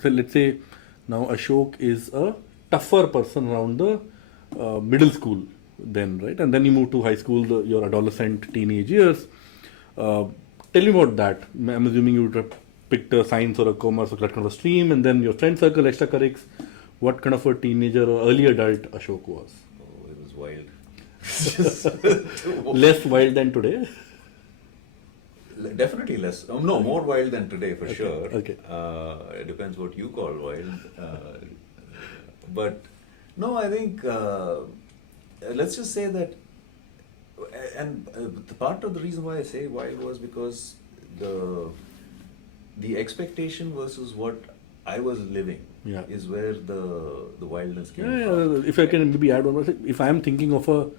So let's say now Ashok is a tougher person around the middle school then, right? And then you move to high school, your adolescent teenage years. Uh, Tell me about that. I'm assuming you would have picked a science or a commerce or that kind of a stream, and then your friend circle, extracurrics. What kind of a teenager or early adult Ashok was? Oh, it was wild. Less wild than today. Definitely less. No, more wild than today for sure. Okay. It depends what you call wild. But no, I think let's just say that, and the part of the reason why I say wild was because the expectation versus what I was living is where the wildness came from. If I can maybe add one more thing, if I am thinking of a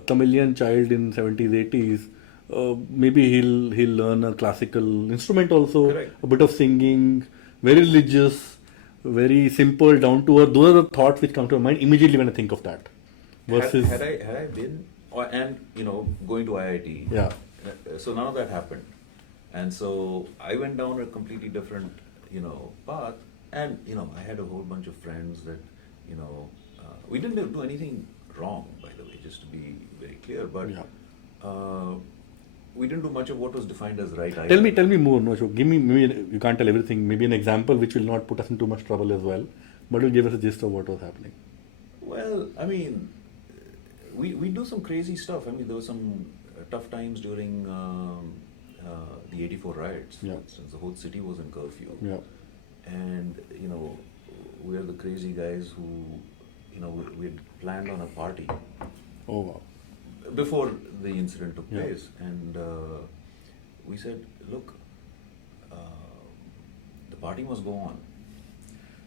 chameleon child in 70s, 80s, maybe he'll learn a classical instrument also, Correct. a bit of singing, very religious, very simple, down to earth. Those are the thoughts which come to my mind immediately when I think of that. Versus, Had I been, and going to IIT, so none of that happened, and so I went down a completely different path, and I had a whole bunch of friends that we didn't do anything wrong, by the way, just to be very clear, but we didn't do much of what was defined as right either. Tell me more. No, Ashok. Give me, maybe you can't tell everything. Maybe an example which will not put us in too much trouble as well, but will give us a gist of what was happening. Well, I mean, we do some crazy stuff. I mean, there were some tough times during the '84 riots. For instance, the whole city was in curfew. Yeah. And we are the crazy guys who we had planned on a party. Oh wow. Before the incident took place, and we said, look, the party must go on,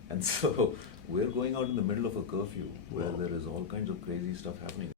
and so we're going out in the middle of a curfew where there is all kinds of crazy stuff happening.